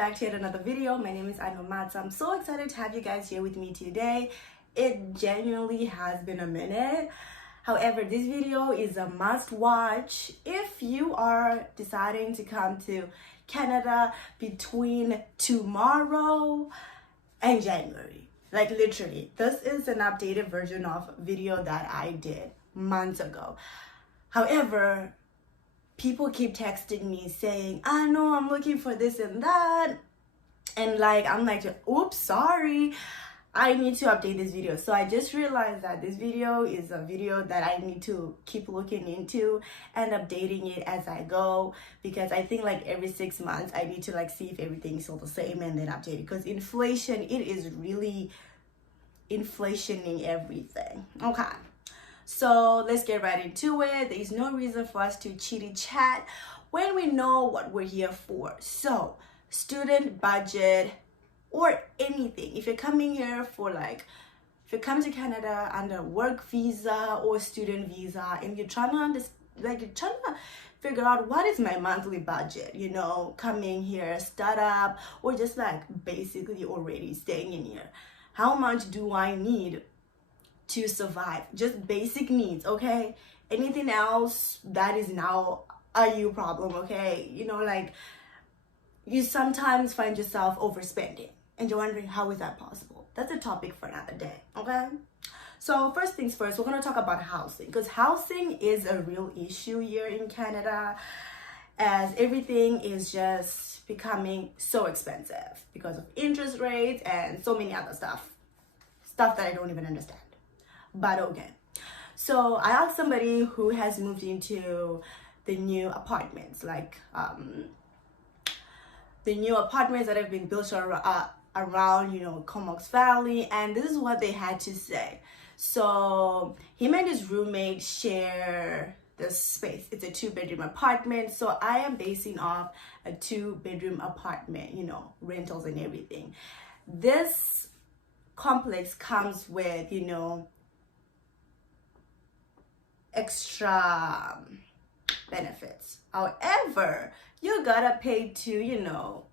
back to yet another video. My name is Mats. I'm so excited to have you guys here with me today. It genuinely has been a minute. However, this video is a must watch if you are deciding to come to Canada between tomorrow and January. Like literally, this is an updated version of a video that I did months ago. However, people keep texting me saying, I know I'm looking for this and that. And I'm like, oops, sorry. I need to update this video. So I just realized that this video is a video that I need to keep looking into and updating it as I go, because I think every 6 months I need to see if everything's still the same and then update it, because inflation, it is really inflationing everything. Okay. So let's get right into it. There is no reason for us to chitty chat when we know what we're here for. So student budget or anything. If you're coming here for if you come to Canada under work visa or student visa and you're trying to figure out what is my monthly budget, coming here, start up, or just basically already staying in here. How much do I need to survive? Just basic needs, okay? Anything else, that is now a you problem, okay? You sometimes find yourself overspending and you're wondering, how is that possible? That's a topic for another day, okay? So first things first, we're gonna talk about housing, because housing is a real issue here in Canada, as everything is just becoming so expensive because of interest rates and so many other stuff that I don't even understand. But okay, so I asked somebody who has moved into the new apartments, the new apartments that have been built around Comox Valley, and this is what they had to say. So him and his roommate share the space. It's a 2-bedroom apartment, so I am basing off a 2-bedroom apartment, rentals and everything. This complex comes with extra benefits. However, you gotta pay to kind of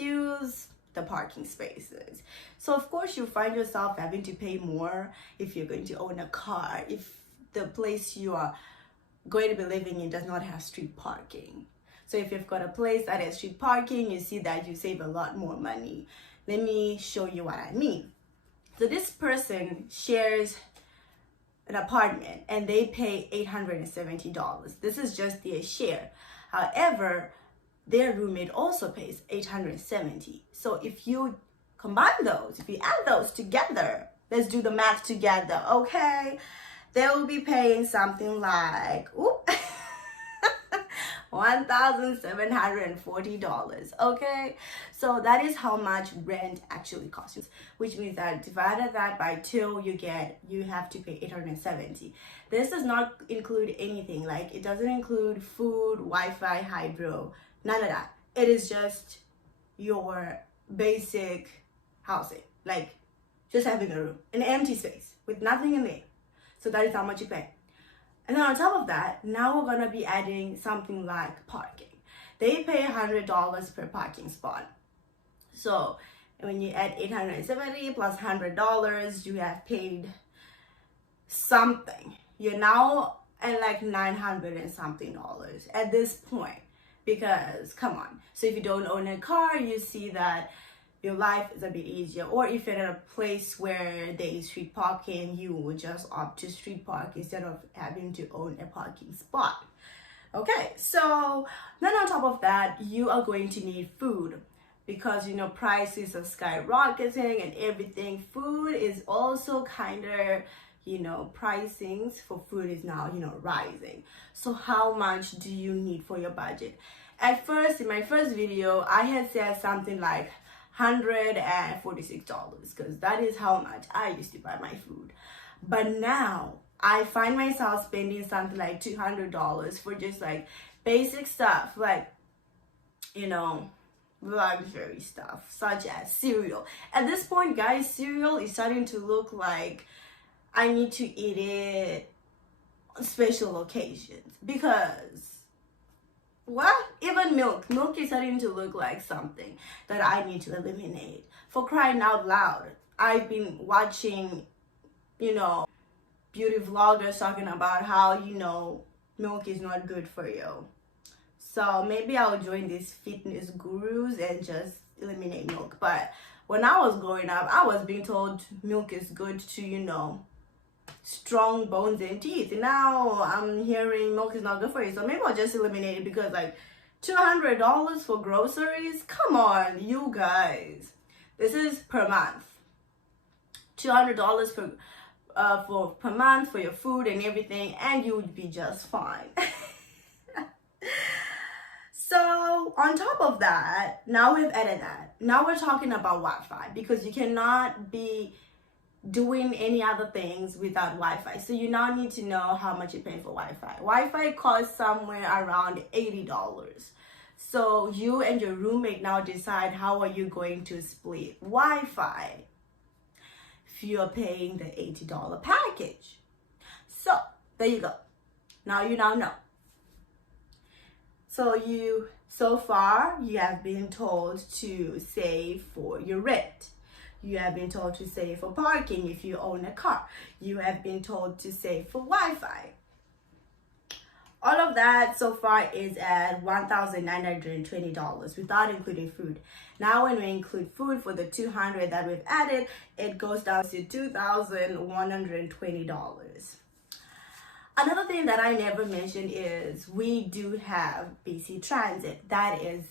use the parking spaces. So of course you find yourself having to pay more if you're going to own a car, if the place you are going to be living in does not have street parking. So if you've got a place that has street parking, you see that you save a lot more money. Let me show you what I mean. So this person shares an apartment and they pay $870. This is just their share. However, their roommate also pays $870. So if you combine those, if you add those together, let's do the math together, okay? They will be paying something like $1,740, okay? So that is how much rent actually costs you, which means that divided that by 2, you have to pay $870. This does not include anything, it doesn't include food, Wi-Fi, hydro, none of that. It is just your basic housing, just having a room, an empty space with nothing in there. So that is how much you pay. And then on top of that, now we're gonna be adding something like parking. They pay $100 per parking spot. So when you add $870 plus $100, you have paid something. You're now at $900 and something at this point, because come on. So if you don't own a car, you see that your life is a bit easier. Or if you're at a place where there is street parking, you will just opt to street park instead of having to own a parking spot. Okay, so then on top of that, you are going to need food, because prices are skyrocketing and everything. Food is also kind of pricings for food is now rising. So how much do you need for your budget? At first, in my first video, I had said something like $146, because that is how much I used to buy my food. But now I find myself spending something like $200 for just basic stuff, luxury stuff such as cereal. At this point, guys, cereal is starting to look like I need to eat it on special occasions, because What? Even milk is starting to look like something that I need to eliminate. For crying out loud, I've been watching, beauty vloggers talking about how, milk is not good for you. So maybe I'll join these fitness gurus and just eliminate milk. But when I was growing up, I was being told milk is good to, strong bones and teeth. Now I'm hearing milk is not good for you. So maybe I'll just eliminate it, because like $200 for groceries? Come on, you guys. This is per month. $200 per month for your food and everything, and you would be just fine. So on top of that, now we've added that. Now we're talking about Wi-Fi, because you cannot be doing any other things without Wi-Fi. So you now need to know how much you're paying for Wi-Fi. Wi-Fi costs somewhere around $80. So you and your roommate now decide how are you going to split Wi-Fi if you're paying the $80 package. So there you go. Now you now know. So far you have been told to save for your rent. You have been told to save for parking if you own a car. You have been told to save for Wi-Fi. All of that so far is at $1,920 without including food. Now when we include food for the $200 that we've added, it goes down to $2,120. Another thing that I never mentioned is we do have BC Transit. That is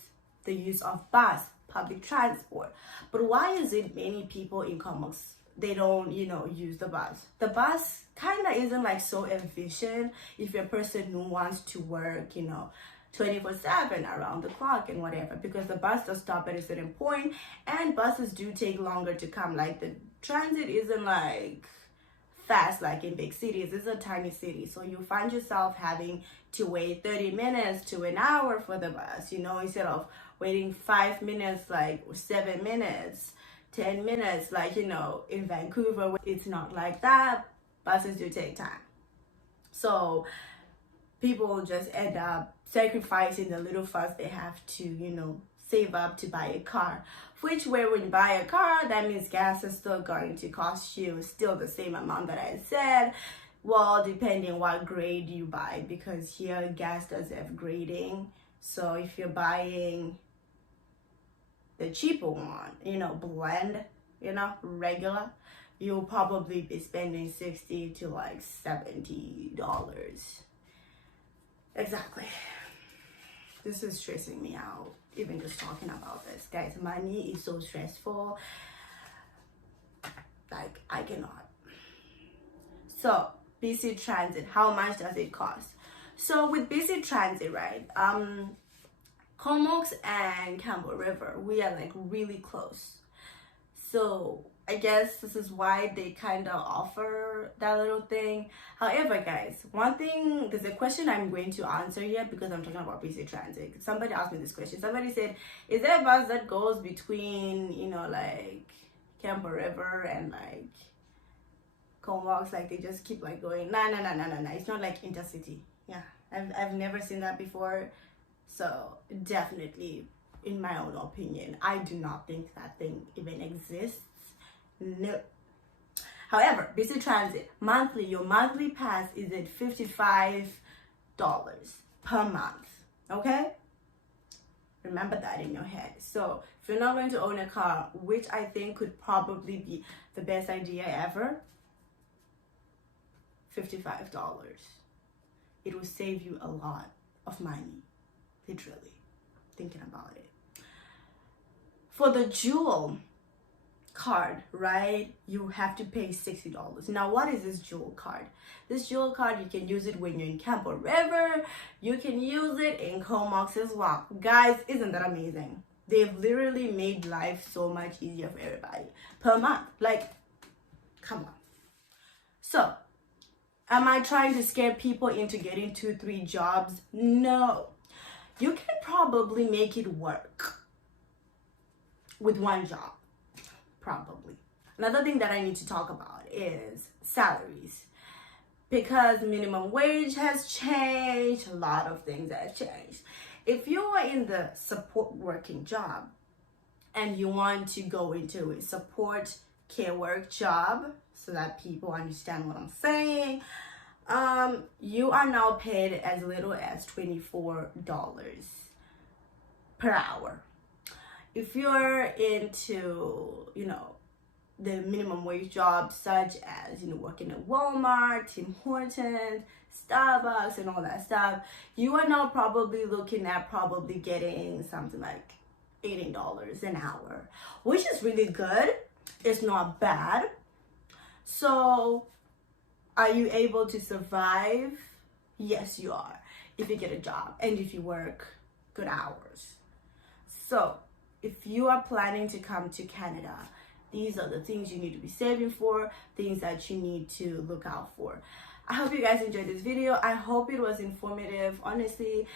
the use of bus, public transport. But why is it many people in Comox, they don't, use the bus? The bus kind of isn't like so efficient if you're a person who wants to work, 24/7 around the clock and whatever, because the bus does stop at a certain point and buses do take longer to come. Like the transit isn't like fast like in big cities. It's a tiny city, so you find yourself having to wait 30 minutes to an hour for the bus, instead of waiting 5 minutes, like 7 minutes, 10 minutes, like in Vancouver. It's not like that. Buses do take time, so people just end up sacrificing the little funds they have to save up to buy a car, which where when you buy a car, that means gas is still going to cost you still the same amount that I said. Well, depending what grade you buy, because here gas does have grading. So if you're buying the cheaper one, blend, regular, you'll probably be spending $60 to like $70. Exactly. This is stressing me out, even just talking about this. Guys, money is so stressful. Like, I cannot. So, BC Transit, how much does it cost? So, with BC Transit, right, Comox and Campbell River, we are like really close. So, I guess this is why they kind of offer that little thing. However, guys, one thing, there's a question I'm going to answer here because I'm talking about BC Transit. Somebody asked me this question. Somebody said, is there a bus that goes between, like Campbell River and like Comox? Like they just keep like going. No. It's not like intercity. Yeah, I've never seen that before. So definitely, in my own opinion, I do not think that thing even exists. No. However, BC Transit monthly, your monthly pass is at $55 per month. Okay, remember that in your head. So if you're not going to own a car, which I think could probably be the best idea ever, $55. It will save you a lot of money, literally, thinking about it. For the Jewel card, right, you have to pay $60. Now, what is this Jewel card? This Jewel card, you can use it when you're in Campbell River. You can use it in Comox as well. Guys, isn't that amazing? They've literally made life so much easier for everybody per month. Like, come on. So, am I trying to scare people into getting 2-3 jobs? No. You can probably make it work with one job. Probably. Another thing that I need to talk about is salaries, because minimum wage has changed, a lot of things have changed, If you are in the support working job and you want to go into a support care work job, so that people understand what I'm saying, you are now paid as little as $24 per hour. If you're into, the minimum wage jobs, such as, working at Walmart, Tim Hortons, Starbucks, and all that stuff, you are now probably looking at getting something like $18 an hour, which is really good. It's not bad. So, are you able to survive? Yes, you are, if you get a job and if you work good hours. So, if you are planning to come to Canada, these are the things you need to be saving for, things that you need to look out for. I hope you guys enjoyed this video. I hope it was informative. Honestly,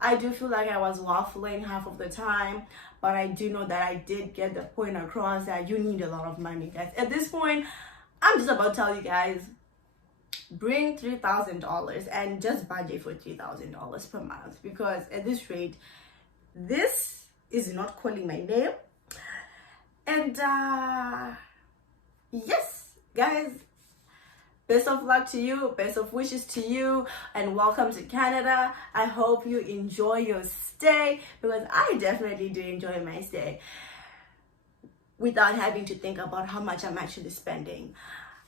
I do feel like I was waffling half of the time, but I do know that I did get the point across that you need a lot of money, guys. At this point, I'm just about to tell you guys, bring $3,000 and just budget for $3,000 per month, because at this rate, this is not calling my name. And yes, guys, best of luck to you, best of wishes to you, and welcome to Canada. I hope you enjoy your stay, because I definitely do enjoy my stay without having to think about how much I'm actually spending.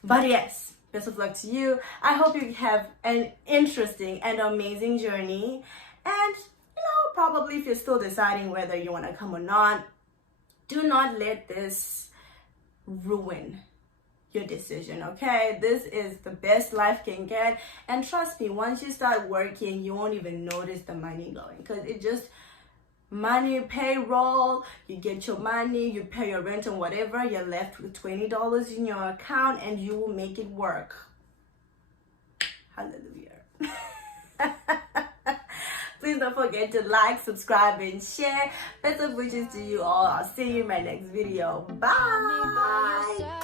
But yes, best of luck to you. I hope you have an interesting and amazing journey. And probably if you're still deciding whether you want to come or not, do not let this ruin your decision, okay? This is the best life can get. And trust me, once you start working, you won't even notice the money going, because it just money, payroll, you get your money, you pay your rent and whatever, you're left with $20 in your account and you will make it work. Hallelujah. Please don't forget to like, subscribe, and share. Best of wishes to you all. I'll see you in my next video. Bye.